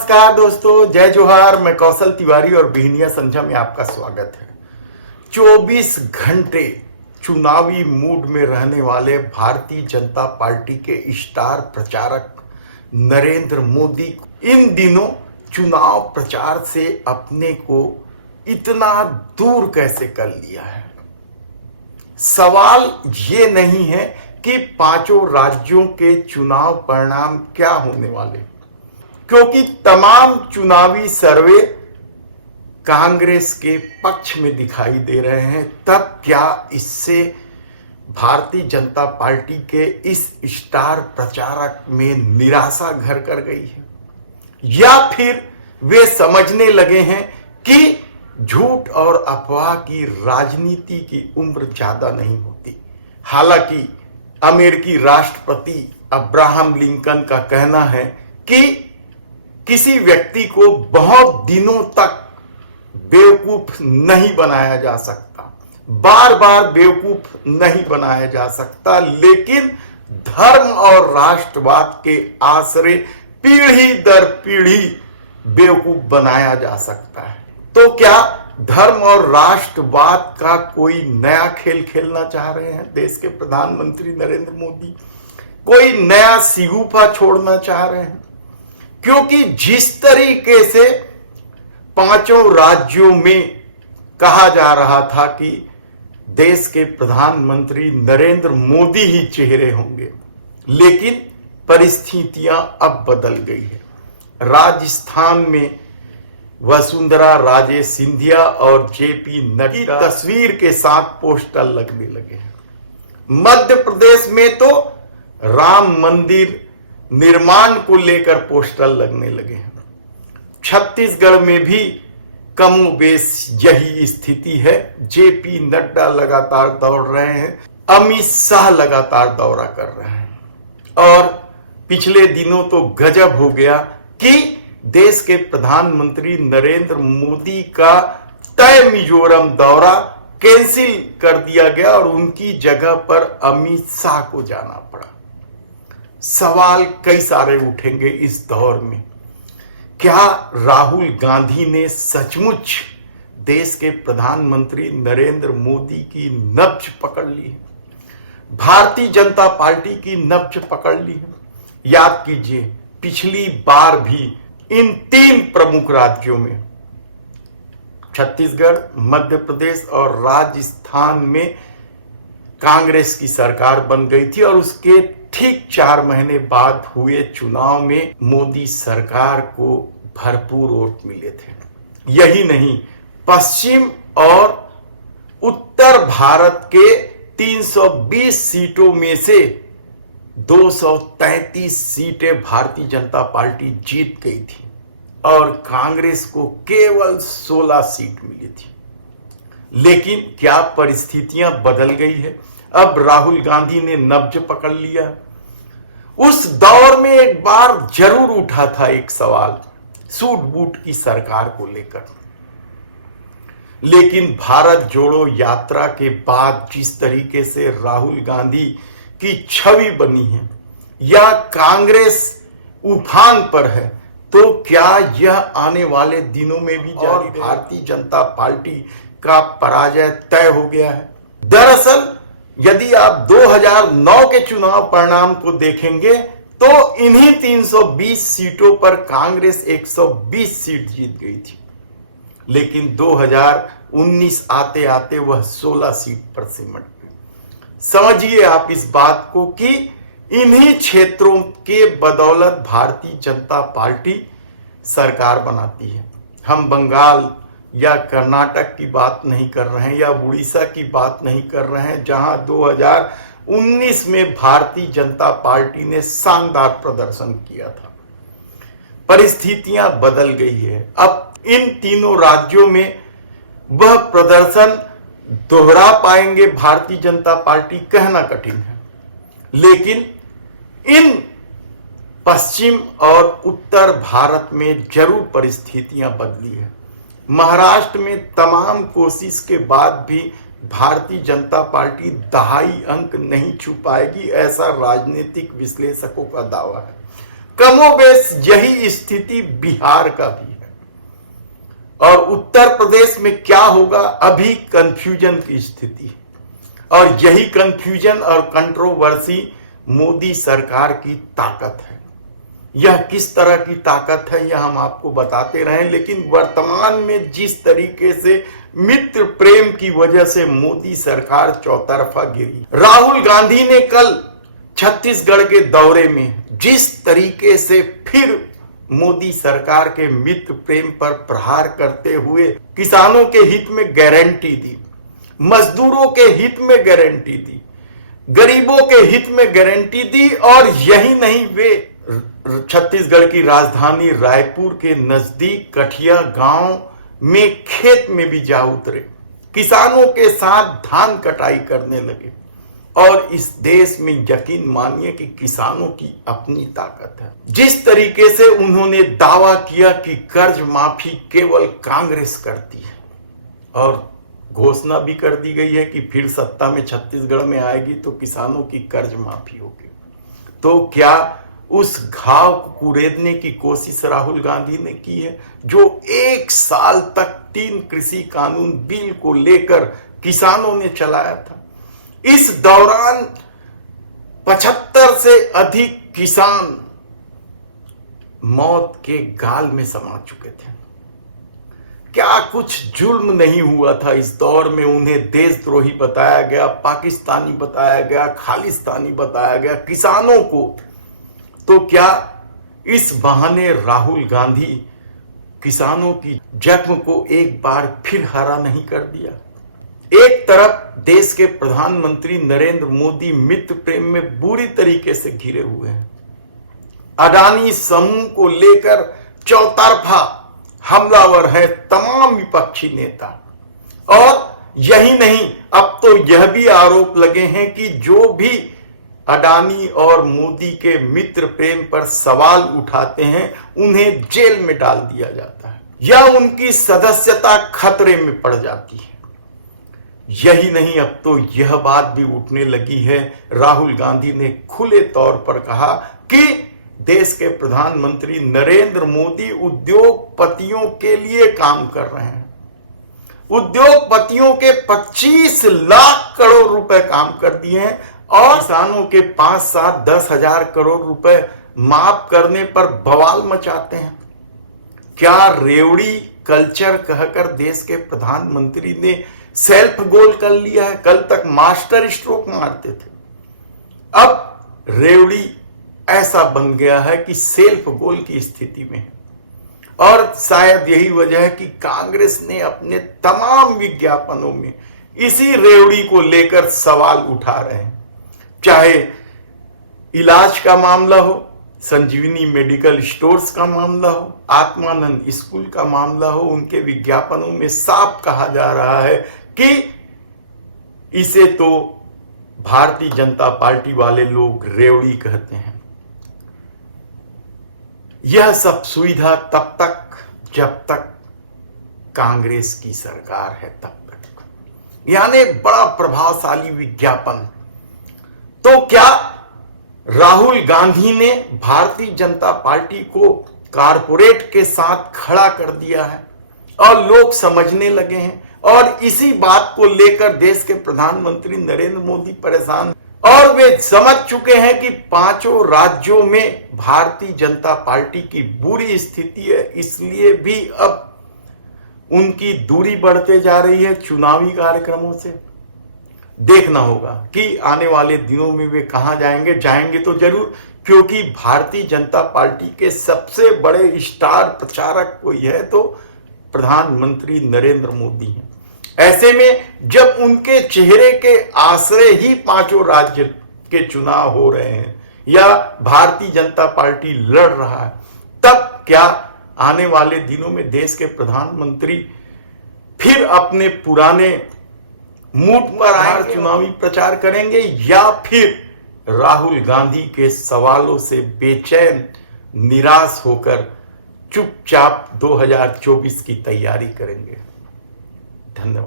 नमस्कार दोस्तों, जय जोहार। मैं कौशल तिवारी और बिहनिया संझा में आपका स्वागत है। 24 घंटे चुनावी मूड में रहने वाले भारतीय जनता पार्टी के स्टार प्रचारक नरेंद्र मोदी इन दिनों चुनाव प्रचार से अपने को इतना दूर कैसे कर लिया है। सवाल ये नहीं है कि पांचों राज्यों के चुनाव परिणाम क्या होने वाले, क्योंकि तमाम चुनावी सर्वे कांग्रेस के पक्ष में दिखाई दे रहे हैं। तब क्या इससे भारतीय जनता पार्टी के इस स्टार प्रचारक में निराशा घर कर गई है, या फिर वे समझने लगे हैं कि झूठ और अफवाह की राजनीति की उम्र ज्यादा नहीं होती। हालांकि अमेरिकी राष्ट्रपति अब्राहम लिंकन का कहना है कि किसी व्यक्ति को बहुत दिनों तक बेवकूफ नहीं बनाया जा सकता, बार बार बेवकूफ नहीं बनाया जा सकता, लेकिन धर्म और राष्ट्रवाद के आश्रय पीढ़ी दर पीढ़ी बेवकूफ बनाया जा सकता है। तो क्या धर्म और राष्ट्रवाद का कोई नया खेल खेलना चाह रहे हैं देश के प्रधानमंत्री नरेंद्र मोदी? कोई नया सिगुफा छोड़ना चाह रहे हैं? क्योंकि जिस तरीके से पांचों राज्यों में कहा जा रहा था कि देश के प्रधानमंत्री नरेंद्र मोदी ही चेहरे होंगे, लेकिन परिस्थितियां अब बदल गई है। राजस्थान में वसुंधरा राजे सिंधिया और जेपी नड्डा की तस्वीर के साथ पोस्टर लगने लगे हैं। मध्य प्रदेश में तो राम मंदिर निर्माण को लेकर पोस्टर लगने लगे हैं। छत्तीसगढ़ में भी कमोबेश यही स्थिति है। जेपी नड्डा लगातार दौड़ रहे हैं, अमित शाह लगातार दौरा कर रहे हैं, और पिछले दिनों तो गजब हो गया कि देश के प्रधानमंत्री नरेंद्र मोदी का तय मिजोरम दौरा कैंसिल कर दिया गया और उनकी जगह पर अमित शाह को जाना पड़ा। सवाल कई सारे उठेंगे इस दौर में। क्या राहुल गांधी ने सचमुच देश के प्रधानमंत्री नरेंद्र मोदी की नब्ज पकड़ ली है? भारतीय जनता पार्टी की नब्ज पकड़ ली है? याद कीजिए, पिछली बार भी इन तीन प्रमुख राज्यों में छत्तीसगढ़, मध्य प्रदेश और राजस्थान में कांग्रेस की सरकार बन गई थी, और उसके ठीक 4 महीने बाद हुए चुनाव में मोदी सरकार को भरपूर वोट मिले थे। यही नहीं, पश्चिम और उत्तर भारत के 320 सीटों में से 233 सीटें भारतीय जनता पार्टी जीत गई थी और कांग्रेस को केवल 16 सीट मिली थी। लेकिन क्या परिस्थितियां बदल गई है? अब राहुल गांधी ने नब्ज पकड़ लिया। उस दौर में एक बार जरूर उठा था एक सवाल सूट बूट की सरकार को लेकर, लेकिन भारत जोड़ो यात्रा के बाद जिस तरीके से राहुल गांधी की छवि बनी है, या कांग्रेस उफान पर है, तो क्या यह आने वाले दिनों में भी जारी रहेगा? भारतीय जनता पार्टी का पराजय तय हो गया है। दरअसल यदि आप 2009 के चुनाव परिणाम को देखेंगे तो इन्हीं 320 सीटों पर कांग्रेस 120 सीट जीत गई थी, लेकिन 2019 आते आते वह 16 सीट पर सिमट गई। समझिए आप इस बात को कि इन्हीं क्षेत्रों के बदौलत भारतीय जनता पार्टी सरकार बनाती है। हम बंगाल या कर्नाटक की बात नहीं कर रहे हैं, या उड़ीसा की बात नहीं कर रहे हैं, जहां 2019 में भारतीय जनता पार्टी ने शानदार प्रदर्शन किया था। परिस्थितियां बदल गई है। अब इन तीनों राज्यों में वह प्रदर्शन दोहरा पाएंगे भारतीय जनता पार्टी, कहना कठिन है, लेकिन इन पश्चिम और उत्तर भारत में जरूर परिस्थितियां बदली है। महाराष्ट्र में तमाम कोशिश के बाद भी भारतीय जनता पार्टी दहाई अंक नहीं छू पाएगी, ऐसा राजनीतिक विश्लेषकों का दावा है। कमोबेश यही स्थिति बिहार का भी है। और उत्तर प्रदेश में क्या होगा, अभी कंफ्यूजन की स्थिति है। और यही कंफ्यूजन और कंट्रोवर्सी मोदी सरकार की ताकत है। यह किस तरह की ताकत है यह हम आपको बताते रहे, लेकिन वर्तमान में जिस तरीके से मित्र प्रेम की वजह से मोदी सरकार चौतरफा गिरी, राहुल गांधी ने कल छत्तीसगढ़ के दौरे में जिस तरीके से फिर मोदी सरकार के मित्र प्रेम पर प्रहार करते हुए किसानों के हित में गारंटी दी, मजदूरों के हित में गारंटी दी, गरीबों के हित में गारंटी दी, और यही नहीं, वे छत्तीसगढ़ की राजधानी रायपुर के नजदीक कठिया गांव में खेत में भी जा उतरे, किसानों के साथ धान कटाई करने लगे। और इस देश में यकीन मानिए कि किसानों की अपनी ताकत है। जिस तरीके से उन्होंने दावा किया कि कर्ज माफी केवल कांग्रेस करती है, और घोषणा भी कर दी गई है कि फिर सत्ता में छत्तीसगढ़ में आएगी तो किसानों की कर्ज माफी होगी, तो क्या उस घाव को कुरेदने की कोशिश राहुल गांधी ने की है? जो 1 साल तक 3 कृषि कानून बिल को लेकर किसानों ने चलाया था, इस दौरान 75 से अधिक किसान मौत के गाल में समा चुके थे। क्या कुछ जुल्म नहीं हुआ था इस दौर में? उन्हें देशद्रोही बताया गया, पाकिस्तानी बताया गया, खालिस्तानी बताया गया किसानों को। तो क्या इस बहाने राहुल गांधी किसानों की जख्म को एक बार फिर हरा नहीं कर दिया? एक तरफ देश के प्रधानमंत्री नरेंद्र मोदी मित्र प्रेम में बुरी तरीके से घिरे हुए हैं, अडानी समूह को लेकर चौतरफा हमलावर है तमाम विपक्षी नेता, और यही नहीं, अब तो यह भी आरोप लगे हैं कि जो भी अडानी और मोदी के मित्र प्रेम पर सवाल उठाते हैं उन्हें जेल में डाल दिया जाता है या उनकी सदस्यता खतरे में पड़ जाती है। यही नहीं, अब तो यह बात भी उठने लगी है, राहुल गांधी ने खुले तौर पर कहा कि देश के प्रधानमंत्री नरेंद्र मोदी उद्योगपतियों के लिए काम कर रहे हैं। उद्योगपतियों के 25 लाख करोड़ रुपए काम कर दिए हैं, और किसानों के 5, 7, 10 हजार करोड़ रुपए माफ करने पर बवाल मचाते हैं। क्या रेवड़ी कल्चर कहकर देश के प्रधानमंत्री ने सेल्फ गोल कर लिया है? कल तक मास्टर स्ट्रोक मारते थे, अब रेवड़ी ऐसा बन गया है कि सेल्फ गोल की स्थिति में है। और शायद यही वजह है कि कांग्रेस ने अपने तमाम विज्ञापनों में इसी रेवड़ी को लेकर सवाल उठा रहे हैं, चाहे इलाज का मामला हो, संजीवनी मेडिकल स्टोर्स का मामला हो, आत्मानंद स्कूल का मामला हो। उनके विज्ञापनों में साफ कहा जा रहा है कि इसे तो भारतीय जनता पार्टी वाले लोग रेवड़ी कहते हैं। यह सब सुविधा तब तक जब तक कांग्रेस की सरकार है, तब तक, यानी एक बड़ा प्रभावशाली विज्ञापन। तो क्या राहुल गांधी ने भारतीय जनता पार्टी को कारपोरेट के साथ खड़ा कर दिया है और लोग समझने लगे हैं, और इसी बात को लेकर देश के प्रधानमंत्री नरेंद्र मोदी परेशान हैं। और वे समझ चुके हैं कि 5 राज्यों में भारतीय जनता पार्टी की बुरी स्थिति है, इसलिए भी अब उनकी दूरी बढ़ते जा रही है चुनावी कार्यक्रमों से। देखना होगा कि आने वाले दिनों में वे कहां जाएंगे। जाएंगे तो जरूर, क्योंकि भारतीय जनता पार्टी के सबसे बड़े स्टार प्रचारक कोई है तो प्रधानमंत्री नरेंद्र मोदी हैं। ऐसे में जब उनके चेहरे के आश्रय ही 5 राज्य के चुनाव हो रहे हैं या भारतीय जनता पार्टी लड़ रहा है, तब क्या आने वाले दिनों में देश के प्रधानमंत्री फिर अपने पुराने मूड पर आकर चुनावी प्रचार करेंगे, या फिर राहुल गांधी के सवालों से बेचैन निराश होकर चुपचाप 2024 की तैयारी करेंगे? धन्यवाद।